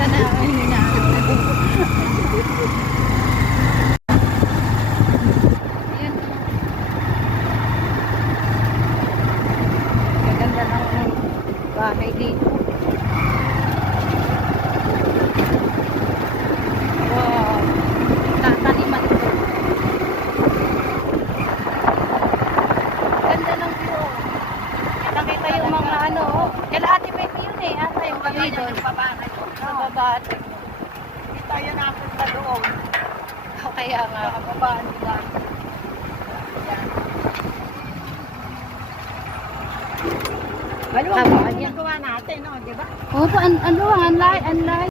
Ganda na ang hinahanap. Ayan. Gaganda ng bahay dito. Wow. Tataniman ito. Ganda ng view. Nakita yung mga ano. Kala Ate Betty yun eh. Ata yung kami doon. Sa baba ate. Hindi tayo napunta doon. Kaya nga. Sa baba nila. Maluwang Tama yung yan. ginagawa natin, no? Di ba? Opo, ang luwang, ang lahat.